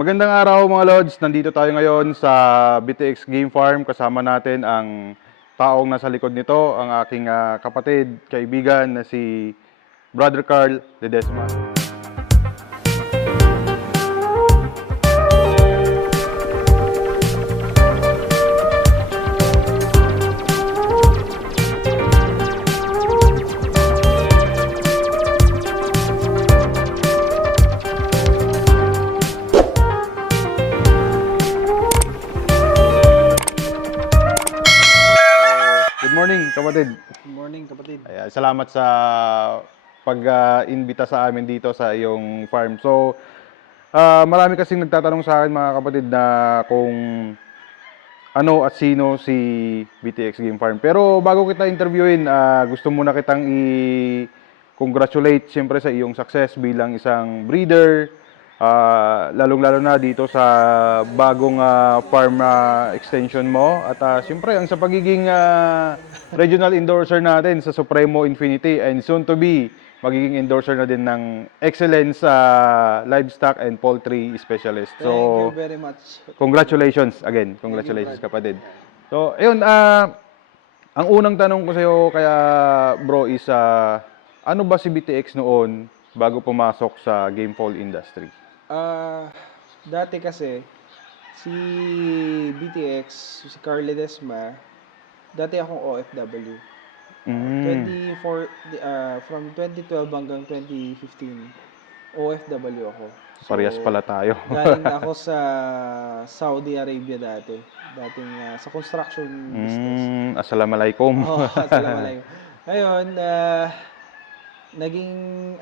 Magandang araw mga Lods. Nandito tayo ngayon sa BTX Game Farm. Kasama natin ang taong nasa likod nito, ang aking ah, kapatid, kaibigan na si Brother Carl Ledesma. Morning, kapatid. Good morning, kapatid. Ayan, salamat sa pag-imbita sa amin dito sa iyong farm. So, ah, marami kasing nagtatanong sa akin mga kapatid na kung ano at sino si BTX Game Farm. Pero bago kita interviewin, ah, gusto muna kitang i-congratulate siyempre sa iyong success bilang isang breeder, ah, lalong-lalo na dito sa bagong ah, farm ah, extension mo. At ah, siyempre, ang sa pagiging ah, regional endorser natin sa Supremo Infinity and soon to be magiging endorser na din ng Excellence sa Livestock and Poultry Specialist. Thank So, you very much. congratulations again. Congratulations kapatid. So, ayun, ah, ang unang tanong ko sa iyo kaya bro is ah, ano ba si BTX noon bago pumasok sa game fall industry? Ah, dati kasi si BTX, si Carl Ledesma, dati akong OFW. Mm. 24 di- ah, from 2012 hanggang 2015 OFW ako. So, Parehas pala tayo. galing ako sa Saudi Arabia dati. Dating ah, sa construction business. mm, assalamualaikum. Oo, assalamualaikum. Ngayon, ah, naging,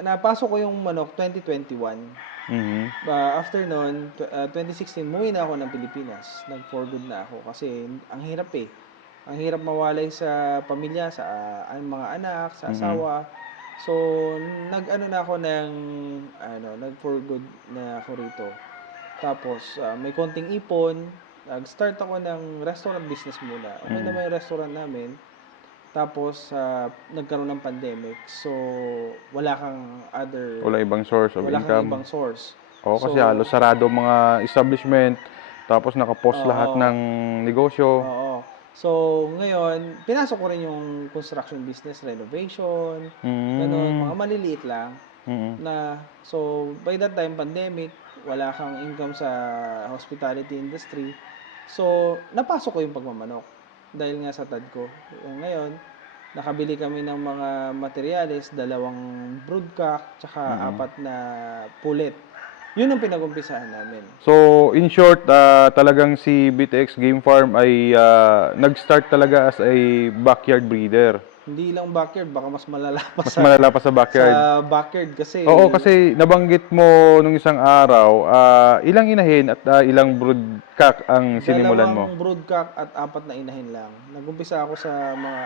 napasok ko yung manok 2021. Mhm. Ba, after nun, tw- ah, 2016, muwi na ako ng Pilipinas. Nag-for good na ako kasi ang hirap eh. Ang hirap mawalay sa pamilya, sa ang mga anak, sa Mhm. asawa. So, nag-ano na ako ng, ano, nag-for good na ako rito. Tapos, ah, may konting ipon. Nag-start ako ng restaurant business muna. Okay Mhm. naman yung restaurant namin. Tapos, ah, nagkaroon ng pandemic. So, wala kang other, Wala ibang source of wala income. ibang source. Oo, kasi So- halos sarado mga establishment. Tapos nakapost Oo. lahat ng negosyo. Oo. So, ngayon, pinasok ko rin yung construction business, renovation, Mm. ganun, mga maliliit lang. Mm. Na, so, by that time, pandemic, wala kang income sa hospitality industry. So, napasok ko yung pagmamanok. Dahil nga sa tad ko. Ngayon, nakabili kami ng mga materyales, dalawang broodcock, tsaka Mhm. apat na pulet. Yun ang pinagumpisahan namin. So, in short, ah, talagang si BTX Game Farm ay ah, nag-start talaga as a backyard breeder. Hindi lang backyard, baka mas malala pa Mas sa, malala pa sa backyard. sa backyard kasi. Oo, kasi nabanggit mo nung isang araw, ah, ilang inahin at ah, ilang broodcock ang sinimulan mo? Dalawang broodcock at apat na inahin lang. Nagumpisa ako sa mga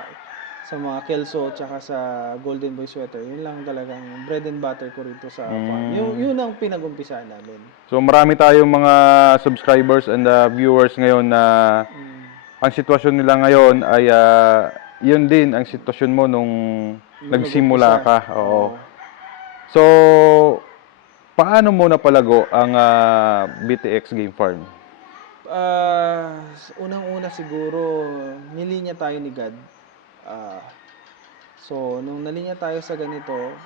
sa mga kelso tsaka sa golden boy sweater. Yun lang talagang bread and butter ko rito sa farm. Mm. Yun, yun ang pinagumpisaan namin. So, marami tayong mga subscribers and ah, viewers ngayon na Mm. ang sitwasyon nila ngayon ay ah, yun din ang sitwasyon mo nung nagsimula ka. Oo. So, paano mo napalago ang ah, BTX Game Farm? Ah, unang-una siguro, nilinya tayo ni God. Ah, so, nung nalinya tayo sa ganito,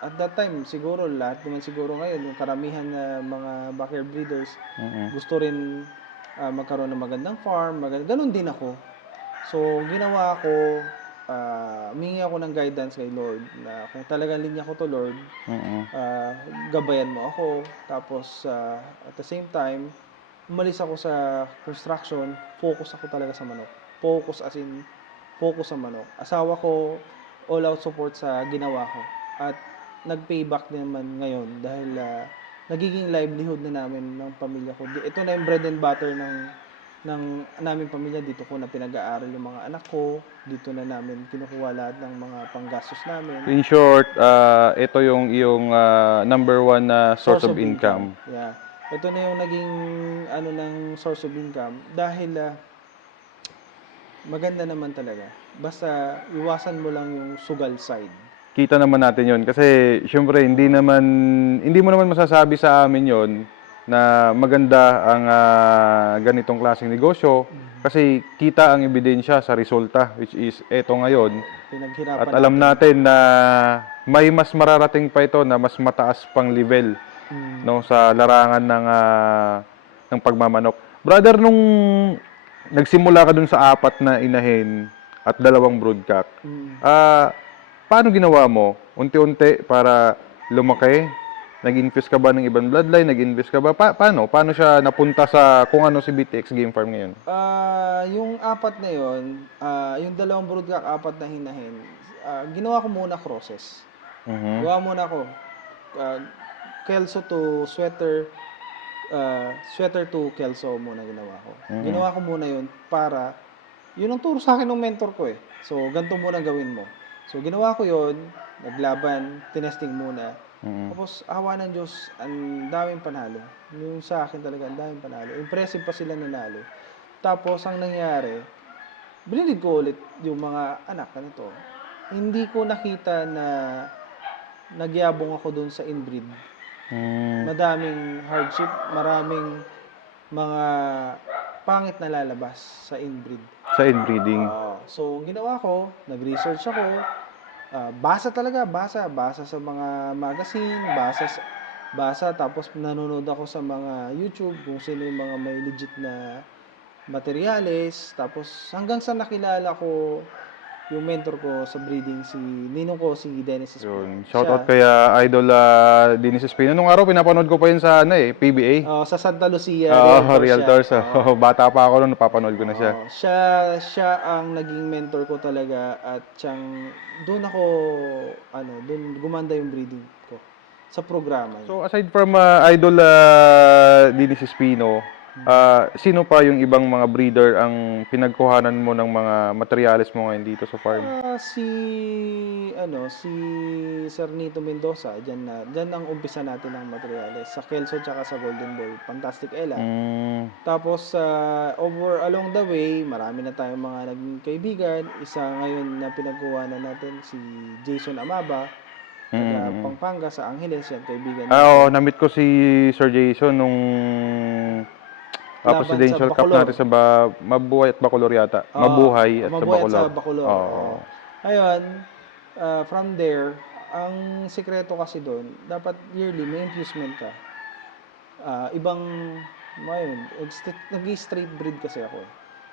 at that time, siguro, lahat naman siguro ngayon, yung karamihan na mga backyard breeders, Mm-mm. gusto rin ah, magkaroon ng magandang farm, magand ganun din ako. So, ginawa ko, uh, mingi ako ng guidance kay Lord na kung talagang linya ko to Lord, Mm-mm. ah, gabayan mo ako. Tapos, ah, at the same time, umalis ako sa construction, focus ako talaga sa manok. Focus as in, focus sa manok. Asawa ko, all out support sa ginawa ko. At nag-payback naman ngayon dahil ah, nagiging livelihood na namin ng pamilya ko. Ito na yung bread and butter ng ng naming pamilya dito ko na pinag-aaral yung mga anak ko dito na namin kinukuha lahat ng mga panggastos namin In short, ah, ito yung iyong ah, number one na source, of, income. Yeah. Ito na yung naging ano ng source of income dahil ah, maganda naman talaga. Basta iwasan mo lang yung sugal side. Kita naman natin yon kasi syempre hindi naman hindi mo naman masasabi sa amin yon na maganda ang ah, ganitong klaseng negosyo kasi kita ang ebidensya sa resulta which is eto ngayon Pinaghirapan. at alam natin na may mas mararating pa ito na mas mataas pang level Mm. no sa larangan ng ah, ng pagmamanok. Brother nung nagsimula ka dun sa apat na inahin at dalawang broodcock, Mm. ah paano ginawa mo? Unti-unti para lumaki? Nag-invest ka ba ng ibang bloodline? Nag-invest ka ba? Pa- paano? Paano siya napunta sa kung ano si BTX Game Farm ngayon? Ah, yung apat na yon, ah, yung dalawang broodcock, apat na hinahin, ah, ginawa ko muna crosses. Mhm. Gawa muna ako. ah, kelso to sweater, ah, sweater to kelso muna ginawa ko. Mhm. Ginawa ko muna yun para, yun ang turo sa akin ng mentor ko eh. So, ganito muna gawin mo. So, ginawa ko yun, naglaban, tinesting muna. Mhm. Tapos, awa ng Diyos, ang daming panalo. Yung sa akin talaga, ang daming panalo. Impressive pa sila nanalo. Tapos, ang nangyari, binilid ko ulit yung mga anak ganito. Hindi ko nakita na nagyabong ako dun sa inbreed. Mm. Madaming hardship, maraming mga pangit na lalabas sa inbreed. Sa inbreeding. Oo. so, ang ginawa ko, nag-research ako, ah, basa talaga, basa, basa sa mga magazine, basa, sa- basa, tapos nanonood ako sa mga YouTube kung sino yung mga may legit na materyales, tapos hanggang sa nakilala ko yung mentor ko sa breeding, si ninong ko, si Dennis Espino. Yun. Shoutout kay ah, Idol uh, Dennis Espino. Nung araw, pinapanood ko pa yun sa ano eh, PBA. Oh, sa Santa Lucia, Oo, realtor Realtors. siya. Oo. Oh, bata pa ako noon, napapanood ko na siya. Oo, siya siya ang naging mentor ko talaga at siyang doon ako ano, doon gumanda yung breeding ko sa programa. niya. So aside from uh, Idol uh, Dennis Espino, uh, sino pa yung ibang mga breeder ang pinagkuhanan mo ng mga materyales mo ngayon dito sa farm? Ah, si ano si Sir Nito Mendoza diyan na diyan ang umpisa natin ng materyales sa Kelso tsaka sa Golden Boy. Fantastic Ella. Mm, tapos sa over along the way marami na tayong mga naging kaibigan. Isa ngayon na pinagkuhanan natin si Jason Amaba taga mm. Pampanga sa Angeles. Yan kaibigan Ah, oo, na-meet ko si Sir Jason nung uh, Laban presidential sa cup Bacolor. natin sa ba- Mabuhay at Bacolor yata. Oo, Mabuhay at sa Mabuhay at Bacolor. sa Bacolor, Oo. Ayun, ah, from there, ang sikreto kasi doon, dapat yearly may infusement ka. Ah, ibang, ngayon, nag-straight breed kasi ako. eh.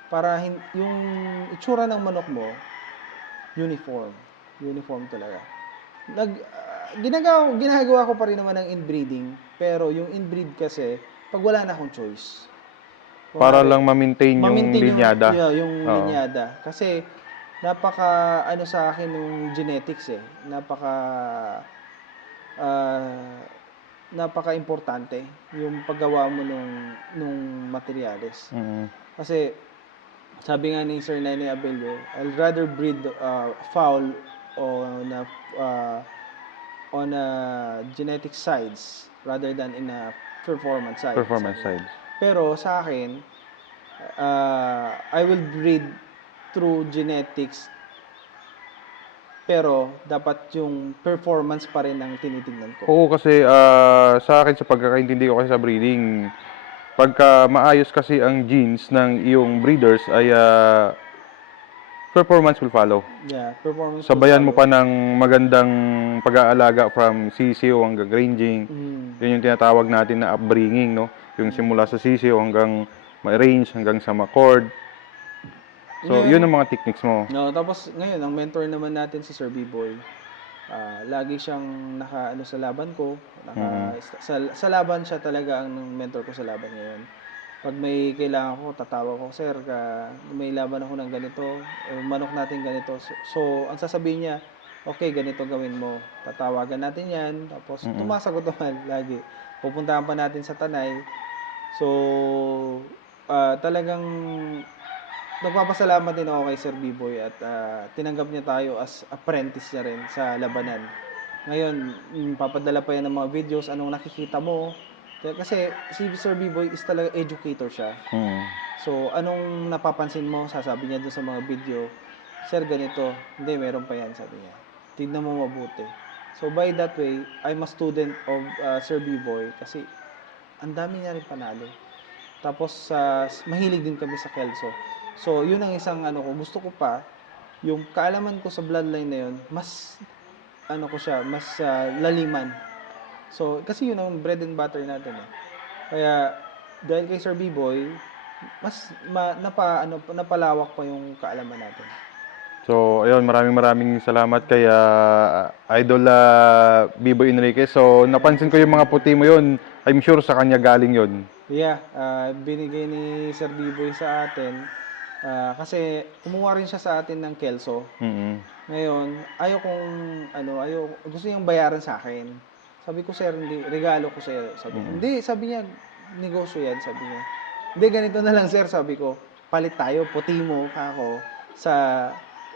Para hin- yung itsura ng manok mo, uniform. Uniform talaga. Nag, ah, ginagawa, ginagawa ko pa rin naman ng inbreeding, pero yung inbreed kasi, pag wala na akong choice. Para lang ma-maintain yung ma-maintain linyada. Yung, yeah, yung Oo. linyada. Kasi, napaka, ano sa akin yung genetics eh. Napaka, ah, napaka-importante yung paggawa mo nung, nung materyales. Mm. Kasi, sabi nga ni Sir Nene Abello, I'd rather breed uh, fowl on a, uh, on a genetic sides rather than in a performance side. Performance side. Pero sa akin, uh, I will breed through genetics pero dapat yung performance pa rin ang tinitingnan ko. Oo, kasi ah, sa akin, sa pagkakaintindi ko kasi sa breeding, pagka maayos kasi ang genes ng iyong breeders ay ah, performance will follow. Yeah, performance. will Sabayan mo follow. pa ng magandang pag-aalaga from sisiyo hanggang ranging. Mm. Yun yung tinatawag natin na upbringing, no? Yung simula sa sisiyo hanggang may range, hanggang sa macord. So, Ngayon- yun ang mga techniques mo. No, tapos ngayon ang mentor naman natin si Sir B-Boy. ah, lagi siyang naka ano sa laban ko, naka sa, sa laban siya talaga ang mentor ko sa laban ngayon. Pag may kailangan ko, tatawa ko, sir, ka, may laban ako ng ganito, eh, manok natin ganito. So, so, ang sasabihin niya, okay, ganito gawin mo. Tatawagan natin yan, tapos Mm-mm. tumasagot naman lagi. Pupuntahan pa natin sa Tanay. So, ah, talagang nagpapasalamat din ako kay Sir B-Boy at ah, tinanggap niya tayo as apprentice niya rin sa labanan. Ngayon, mm, papadala pa yan ng mga videos, anong nakikita mo. Kasi si Sir B-Boy is talaga educator siya. Mm. So, anong napapansin mo? Sasabi niya dun sa mga video, Sir, ganito. Hindi, meron pa yan, sabi niya. Tignan mo mabuti. So, by that way, I'm a student of uh, Sir B-Boy kasi ang dami niya rin panalo. Tapos sa mahilig din kami sa Kelso. So, yun ang isang ano ko, gusto ko pa yung kaalaman ko sa bloodline na yun, mas ano ko siya, mas ah, laliman. So, kasi yun ang bread and butter natin eh. Kaya dahil kay Sir B-Boy, mas ma, napa, ano, napalawak pa yung kaalaman natin. So, ayun, maraming maraming salamat kay ah, Idol ah, Bibo Enriquez. So, napansin ko yung mga puti mo yun. I'm sure sa kanya galing yun. Yeah, ah, binigay ni Sir B-Boy sa atin ah, kasi kumuha rin siya sa atin ng Kelso. mm Ngayon, ayaw kong, ano, ayaw, gusto niyang bayaran sa akin. Sabi ko, sir, hindi, regalo ko sa'yo. Sabi ko, hindi, sabi niya, negosyo yan, sabi niya. Hindi, ganito na lang, sir, sabi ko, palit tayo, puti mo, kako, sa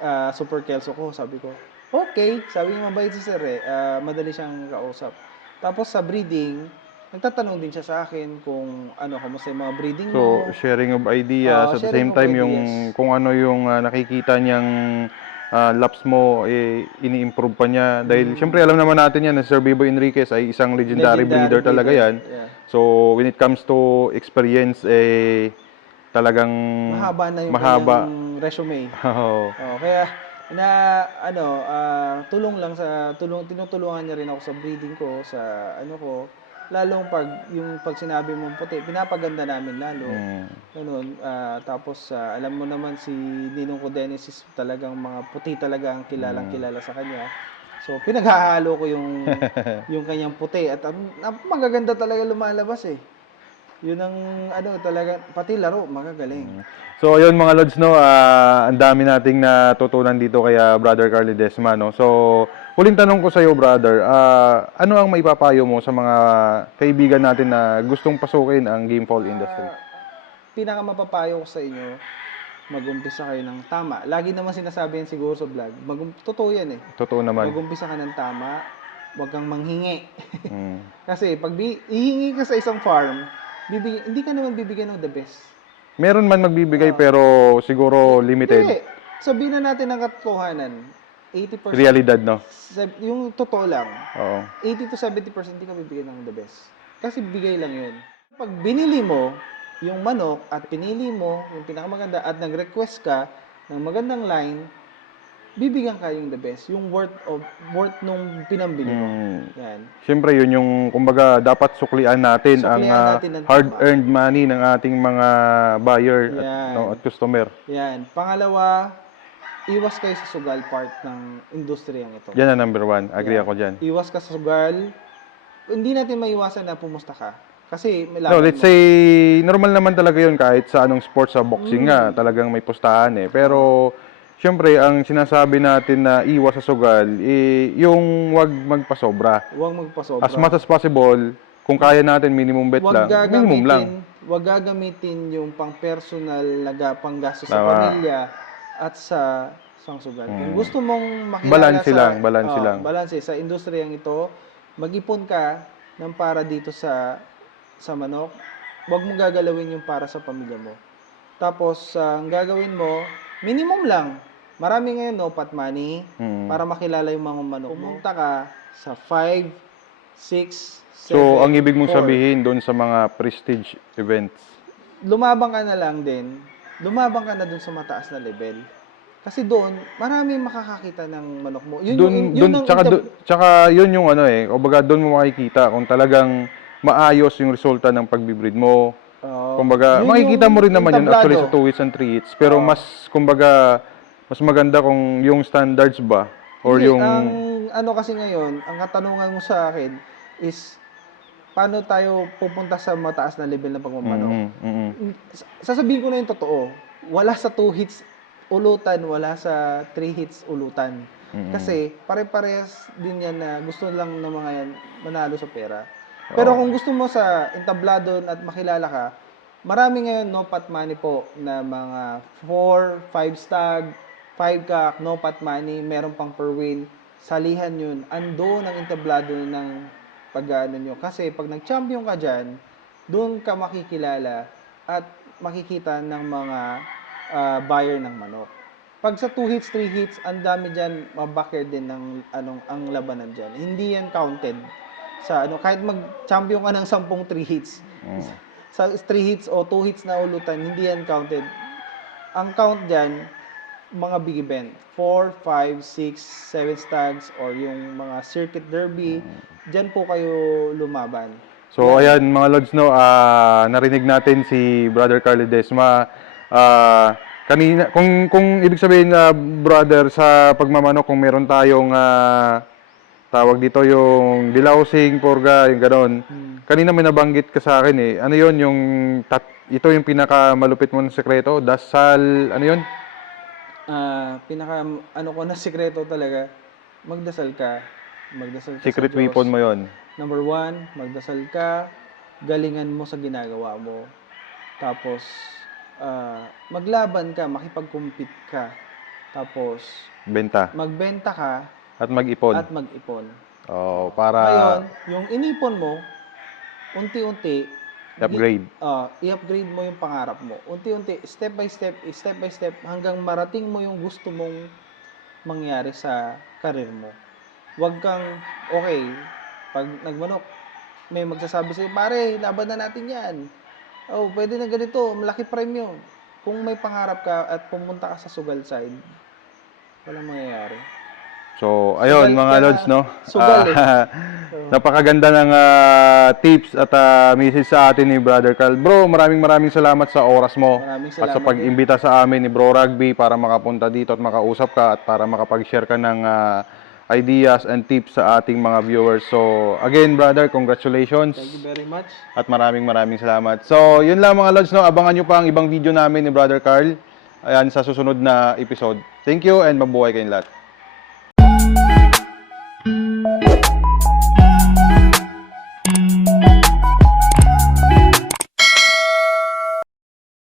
ah, Super Kelso ko, sabi ko. Okay, sabi niya, mabait si sir eh, Ah, madali siyang kausap. Tapos sa breeding, nagtatanong din siya sa akin kung ano, kamusta yung mga breeding So, mo. sharing of ideas Oo, at the same time yung kung ano yung ah, nakikita niyang ah, laps mo eh, ini-improve pa niya dahil syempre alam naman natin yan na Sir Bibo Enriquez ay isang legendary, breeder talaga yan. Yeah. So when it comes to experience eh talagang Mahaba na yung mahaba. kanyang resume. Oo. Oh, kaya na ano, ah, tulong lang sa tulong tinutulungan niya rin ako sa breeding ko, sa ano ko, lalong pag yung pag sinabi mo puti, pinapaganda namin lalo. Mm. Ganun. ah, tapos ah, alam mo naman si Ninong ko Dennis is talagang mga puti talaga ang kilalang kilala sa kanya. So pinaghahalo ko yung yung kanyang puti at ang magaganda talaga lumalabas eh. Yun ang ano talaga pati laro magagaling. So ayun mga lods no, ah, ang dami nating natutunan dito kay ah, Brother Carly Desma no. So huling tanong ko sa iyo brother, ah, ano ang maipapayo mo sa mga kaibigan natin na gustong pasukin ang game fall industry? Ah, pinakamapapayo ko sa inyo, mag-umpisa kayo ng tama. Lagi naman sinasabi yan siguro sa vlog. Mag totoo yan eh. Totoo naman. Mag-umpisa ka ng tama, huwag kang manghingi. Mm. Kasi pag bi- ihingi ka sa isang farm, bibigyan, hindi ka naman bibigyan ng the best. Meron man magbibigay pero siguro limited. Hindi. Sabihin na natin ang katotohanan. 80%. Realidad no. sab- yung totoo lang. Oo. 80 to 70% hindi ka bibigyan ng the best. Kasi bigay lang yun. Pag binili mo yung manok at pinili mo yung pinakamaganda at nag-request ka ng magandang line, bibigyan ka yung the best. Yung worth of worth nung pinambili mo. Mm. Yan. Siyempre, yun yung, kumbaga, dapat suklian natin ang Suklian ah, natin ng hard-earned money ng ating mga buyer at, Yan. no, at customer. Yan. Pangalawa, iwas kayo sa sugal part ng industriyang ito. Yan ang number one. Agree Yeah. ako dyan. Iwas ka sa sugal. Hindi natin maiwasan na pumusta ka. Kasi may No, let's mo. say, normal naman talaga yun kahit sa anong sports sa boxing nga, talagang may pustahan eh. Pero, syempre, ang sinasabi natin na iwas sa sugal, eh, yung wag magpasobra. Huwag magpasobra. As much as possible, kung kaya natin minimum bet Huwag lang, minimum lang. Huwag gagamitin yung pang-personal na ga- panggastos sa Tama. pamilya at sa sangsugal. Kung gusto mong makilala Hmm. Balanse sa... lang, balanse Oo, lang. Balanse. Sa industriyang ito, mag-ipon ka ng para dito sa sa manok. Huwag mong gagalawin yung para sa pamilya mo. Tapos, ah, ang gagawin mo, minimum lang. Marami ngayon no pot money Mm. para makilala yung mga manok mo. Pumunta ka sa 5, 6, 7, So, ang ibig mong 4. sabihin doon sa mga prestige events, lumabang ka na lang din, lumabang ka na dun sa mataas na level. Kasi doon, marami makakakita ng manok mo. Yun doon, yung, yun doon, ang tsaka, inter- doon, tsaka yun yung ano eh, kumbaga doon mo makikita kung talagang maayos yung resulta ng pagbibreed mo. Oo. Kumbaga, Yun makikita yung mo rin naman yun actually sa entablado. two hits and three hits. Pero mas, kumbaga, mas maganda kung yung standards ba or Hindi, yung... Ang ano kasi ngayon, ang katanungan mo sa akin is, paano tayo pupunta sa mataas na level ng pagmamanok? Mm, mm, mm. S- Sasabihin ko na yung totoo. Wala sa 2 hits ulutan, wala sa 3 hits ulutan. Mm-mm. Kasi pare-parehas din yan na gusto lang ng mga yan manalo sa pera. Pero kung gusto mo sa entablado at makilala ka, marami ngayon no pot money po na mga 4, 5 stag, 5 cock, no pot money, meron pang per win. Salihan yun. Ando ng entablado ng pag-ano nyo. Kasi pag nag-champion ka dyan, doon ka makikilala at makikita ng mga ah, buyer ng manok. Pag sa 2 hits, 3 hits, ang dami dyan, mabakir din ng anong, ang labanan dyan. Hindi yan counted sa ano, kahit mag-champion ka ng 10 3 hits, Mm. Sa 3 hits o 2 hits na ulutan, hindi yan counted. Ang count dyan, mga big event. 4, 5, 6, 7 stags or yung mga circuit derby, dyan po kayo lumaban. So ayan mga Lods no, ah, narinig natin si Brother Carl Desma. Ah, kanina kung kung ibig sabihin na brother sa pagmamanok kung meron tayong ah, tawag dito yung dilausing, porga, yung ganon. Hmm. Kanina may nabanggit ka sa akin eh. Ano 'yon yung tat, ito yung pinaka malupit mo na sekreto, dasal, ano 'yon? Ah, pinaka ano ko na sikreto talaga, magdasal ka. Magdasal ka Secret sa Diyos. weapon mo 'yon. Number one, magdasal ka, galingan mo sa ginagawa mo. Tapos, ah, maglaban ka, makipag-compete ka. Tapos, Benta magbenta ka at mag-ipon. at mag-ipon. oh, para Ngayon, yung inipon mo, unti-unti, upgrade. ah, i-upgrade mo yung pangarap mo. Unti-unti, step by step, step by step, hanggang marating mo yung gusto mong mangyari sa karir mo. Huwag kang, okay, pag nagmanok, may magsasabi sa'yo, pare, laban na natin yan. Oh, pwede na ganito, malaki premyo. Kung may pangarap ka at pumunta ka sa sugal side, walang mangyayari. So, ayun mga lods, no? Sugal eh. Ah, napakaganda ng ah, tips at ah, message sa atin ni Brother Carl. Bro, maraming maraming salamat sa oras mo maraming at sa salamat. pag-imbita sa amin ni Bro Rugby para makapunta dito at makausap ka at para makapag-share ka ng ah, ideas and tips sa ating mga viewers. So, again, brother, congratulations. Thank you very much. At maraming maraming salamat. So, yun lang mga lods, no? Abangan nyo pa ang ibang video namin ni Brother Carl. Ayan, sa susunod na episode. Thank you and mabuhay kayong lahat.